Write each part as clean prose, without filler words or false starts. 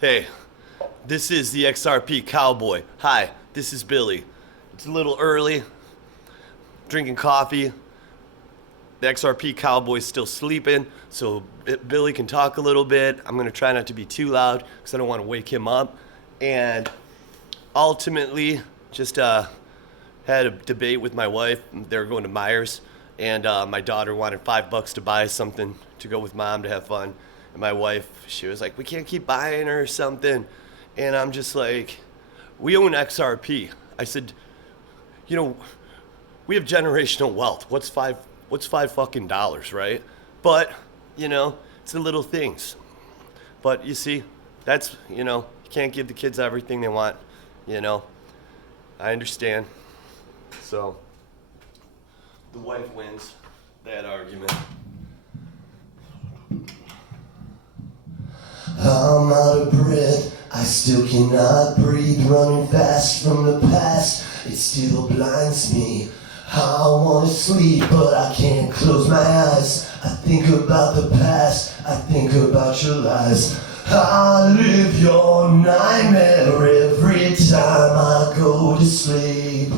Hey, this is the XRP Cowboy. Hi, this is Billy. It's a little early, drinking coffee. The XRP Cowboy's still sleeping, so Billy can talk a little bit. I'm gonna try not to be too loud because I don't want to wake him up. And ultimately, just had a debate with my wife. They were going to Myers, and my daughter wanted $5 to buy something to go with mom to have fun. And my wife, she was like, "We can't keep buying her something." And I'm just like, "We own XRP." I said, "You know, we have generational wealth. What's five fucking dollars, right?" But, it's the little things. But you see, that's, you can't give the kids everything they want, you know. I understand. So, the wife wins that argument. I'm out of breath, I still cannot breathe. Running fast from the past, it still blinds me. I wanna sleep, but I can't close my eyes. I think about the past, I think about your lies. I live your nightmare every time I go to sleep.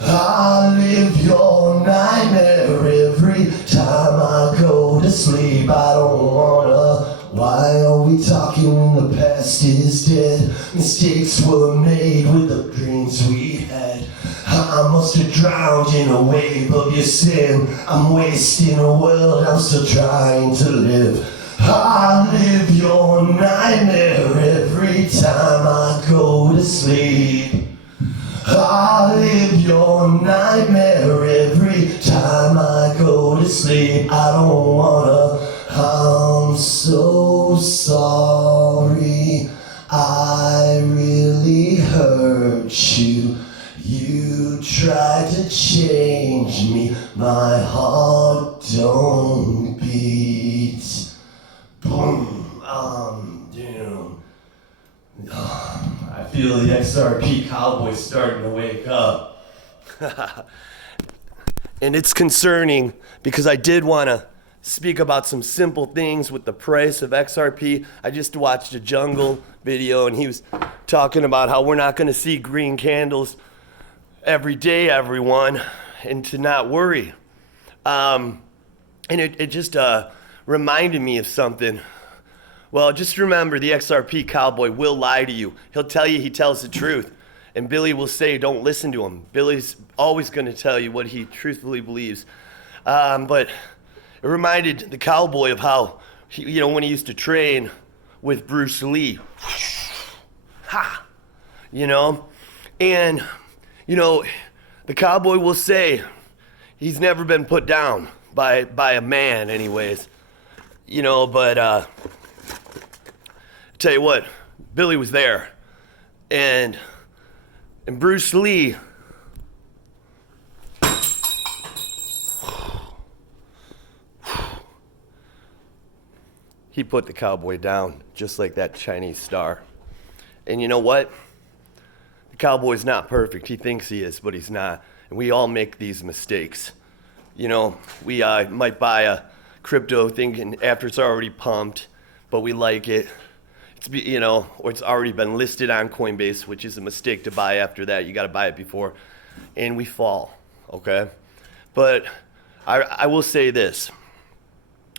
I live your nightmare every time I go to sleep. I don't wanna. Why are we talking when the past is dead? Mistakes were made with the dreams we had. I must have drowned in a wave of your sin. I'm wasting a world, I'm still trying to live. I live your nightmare every time I go to sleep. I live your nightmare every time I go to sleep. I don't wanna. I'm so sorry. I really hurt you. You tried to change me. My heart don't beat. Boom. Doom. I feel the XRP Cowboy's starting to wake up. And it's concerning because I did want to speak about some simple things with the price of XRP. I just watched a Jungle video and he was talking about how we're not going to see green candles every day, everyone, and to not worry. And it just reminded me of something. Well, just remember the XRP Cowboy will lie to you. He'll tell you he tells the truth. And Billy will say, don't listen to him. Billy's always going to tell you what he truthfully believes. But it reminded the Cowboy of how, when he used to train with Bruce Lee. Ha! And, the Cowboy will say he's never been put down by a man anyways. But tell you what, Billy was there. And Bruce Lee, he put the Cowboy down just like that Chinese star. And you know what? The Cowboy's not perfect. He thinks he is, but he's not. And we all make these mistakes. We might buy a crypto thinking after it's already pumped, but we like it. Or it's already been listed on Coinbase, which is a mistake to buy after that. You got to buy it before. And we fall, okay? But I will say this.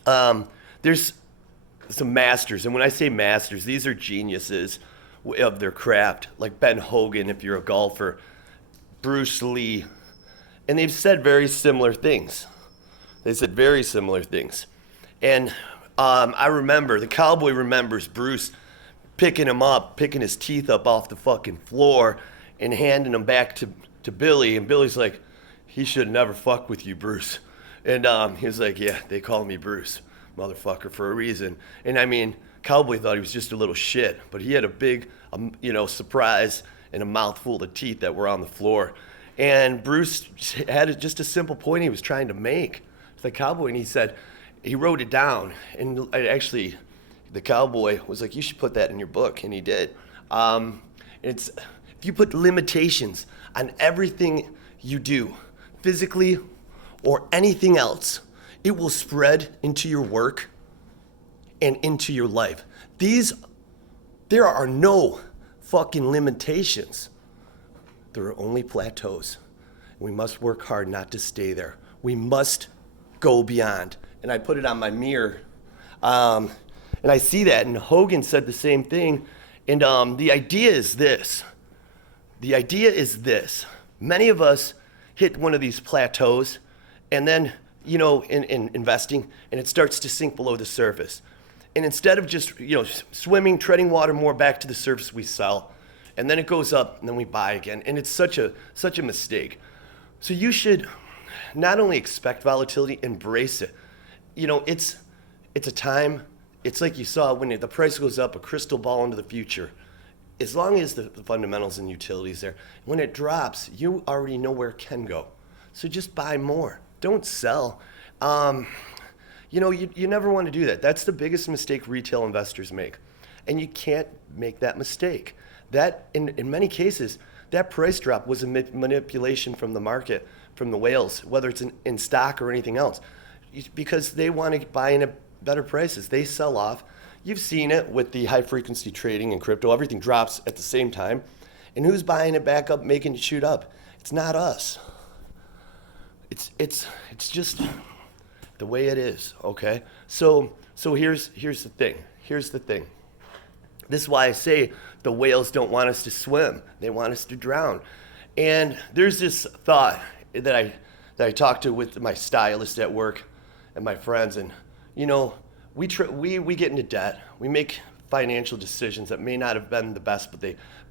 There's some masters, and when I say masters, these are geniuses of their craft, like Ben Hogan if you're a golfer, Bruce Lee, and they've said very similar things. And I remember, the Cowboy remembers Bruce picking his teeth up off the fucking floor and handing them back to Billy, and Billy's like, he should never fuck with you, Bruce. And he was like, yeah, they call me Bruce, motherfucker, for a reason. And I mean, Cowboy thought he was just a little shit, but he had a big, surprise and a mouthful of teeth that were on the floor. And Bruce had just a simple point he was trying to make to the Cowboy, and he said, he wrote it down, and the Cowboy was like, you should put that in your book, and he did. If you put limitations on everything you do, physically or anything else, it will spread into your work and into your life. These There are no fucking limitations. There are only plateaus. We must work hard not to stay there. We must go beyond. And I put it on my mirror. And I see that. And Hogan said the same thing. And the idea is this. Many of us hit one of these plateaus, and then, in investing, and it starts to sink below the surface. And instead of just, swimming, treading water more back to the surface, we sell. And then it goes up, and then we buy again. And it's such a mistake. So you should not only expect volatility, embrace it. It's a time, it's like you saw when the price goes up, a crystal ball into the future. As long as the fundamentals and utilities there, when it drops, you already know where it can go. So just buy more. Don't sell. You never want to do that. That's the biggest mistake retail investors make. And you can't make that mistake. That, in many cases, that price drop was a manipulation from the market, from the whales, whether it's in stock or anything else, because they want to buy in at better prices. They sell off. You've seen it with the high frequency trading in crypto. Everything drops at the same time. And who's buying it back up, making it shoot up? It's not us. It's just the way it is, okay? So here's the thing. This is why I say the whales don't want us to swim. They want us to drown. And there's this thought that I talked to with my stylist at work and my friends, and we get into debt. We make financial decisions that may not have been the best,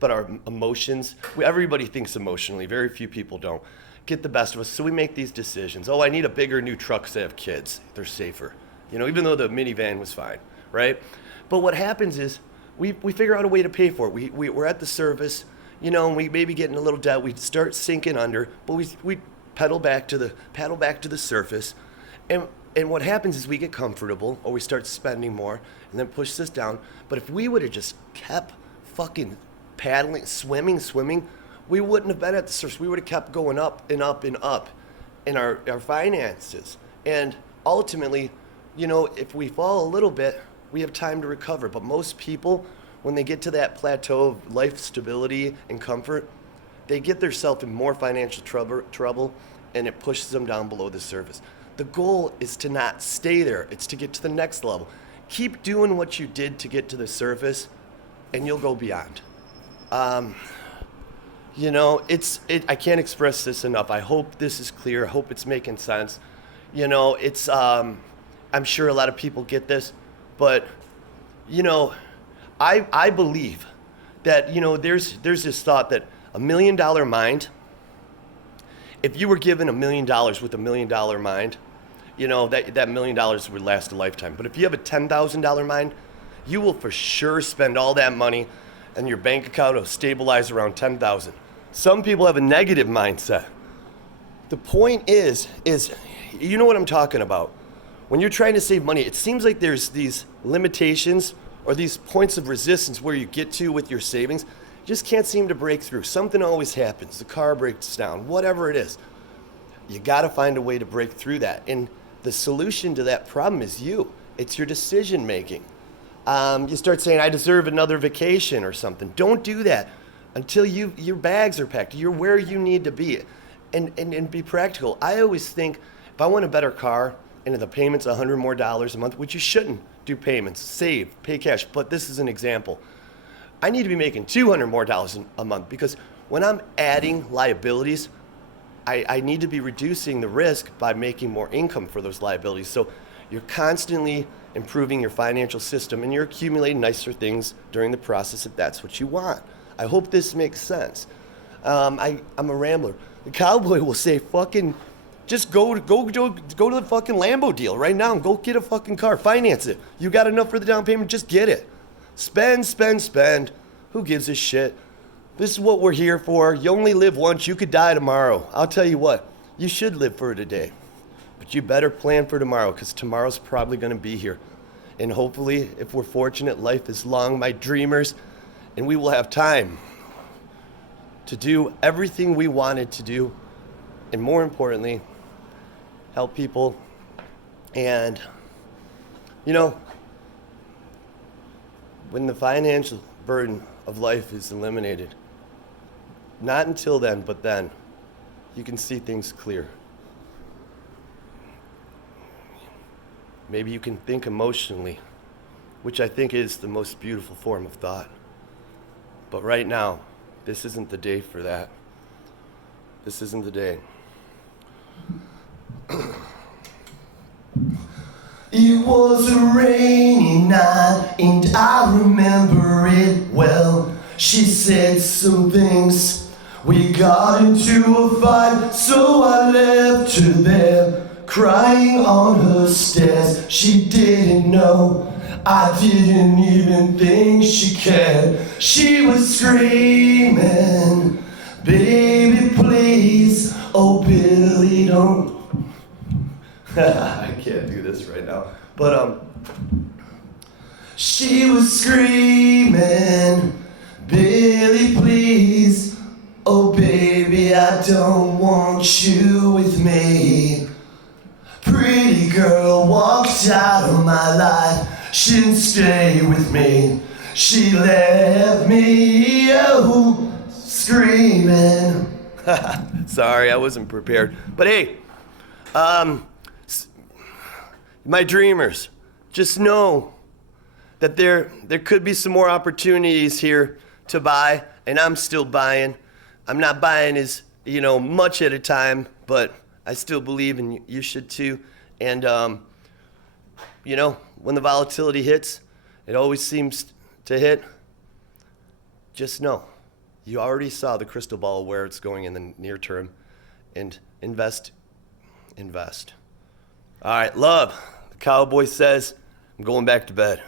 but our emotions, everybody thinks emotionally. Very few people don't get the best of us. So we make these decisions. Oh, I need a bigger new truck because I have kids. They're safer. Even though the minivan was fine, right? But what happens is we figure out a way to pay for it. We're at the service, and we maybe get in a little debt. We start sinking under, but we paddle back to the surface. And what happens is we get comfortable, or we start spending more, and then push this down. But if we would have just kept fucking paddling, swimming, we wouldn't have been at the surface. We would have kept going up and up and up in our finances. And ultimately, if we fall a little bit, we have time to recover. But most people, when they get to that plateau of life stability and comfort, they get themselves in more financial trouble, and it pushes them down below the surface. The goal is to not stay there. It's to get to the next level. Keep doing what you did to get to the surface, and you'll go beyond. I can't express this enough. I hope this is clear. I hope it's making sense. I'm sure a lot of people get this, but, I believe that, there's this thought that $1 million mind, if you were given $1 million with $1 million mind, that $1 million would last a lifetime. But if you have a $10,000 mind, you will for sure spend all that money, and your bank account will stabilize around $10,000. Some people have a negative mindset. The point is, you know what I'm talking about. When you're trying to save money, it seems like there's these limitations or these points of resistance where you get to with your savings. You just can't seem to break through. Something always happens. The car breaks down, whatever it is. You got to find a way to break through that. And the solution to that problem is you. It's your decision making. You start saying, I deserve another vacation or something. Don't do that until your bags are packed. You're where you need to be. And be practical. I always think, if I want a better car and the payment's $100 more a month, which you shouldn't do payments, save, pay cash, but this is an example. I need to be making $200 more a month, because when I'm adding liabilities, I need to be reducing the risk by making more income for those liabilities. So you're constantly improving your financial system, and you're accumulating nicer things during the process if that's what you want. I hope this makes sense. I'm a rambler. The cowboy will say, fucking, just go to the fucking Lambo deal right now and go get a fucking car, finance it. You got enough for the down payment, just get it. Spend. Who gives a shit? This is what we're here for. You only live once. You could die tomorrow. I'll tell you what, you should live for today. But you better plan for tomorrow, because tomorrow's probably going to be here. And hopefully, if we're fortunate, life is long, my dreamers, and we will have time to do everything we wanted to do, and more importantly, help people. And, when the financial burden of life is eliminated. Not until then, but then you can see things clear. Maybe you can think emotionally, which I think is the most beautiful form of thought. But right now, this isn't the day for that. This isn't the day. It was a rainy night and I remember it well. She said some things, we got into a fight, so I left her there, crying on her stairs. She didn't know, I didn't even think she cared. She was screaming, baby please, oh Billy don't. I can't do this right now. But she was screaming, Billy please, oh baby I don't want you with me. Pretty girl walked out of my life, she didn't stay with me. She left me, oh, screaming. Sorry, I wasn't prepared. But hey, my dreamers, just know that there could be some more opportunities here to buy, and I'm still buying. I'm not buying as, much at a time, but I still believe, and you should too. And, when the volatility hits, it always seems to hit. Just know, you already saw the crystal ball where it's going in the near term, and invest. All right, love. The cowboy says, I'm going back to bed.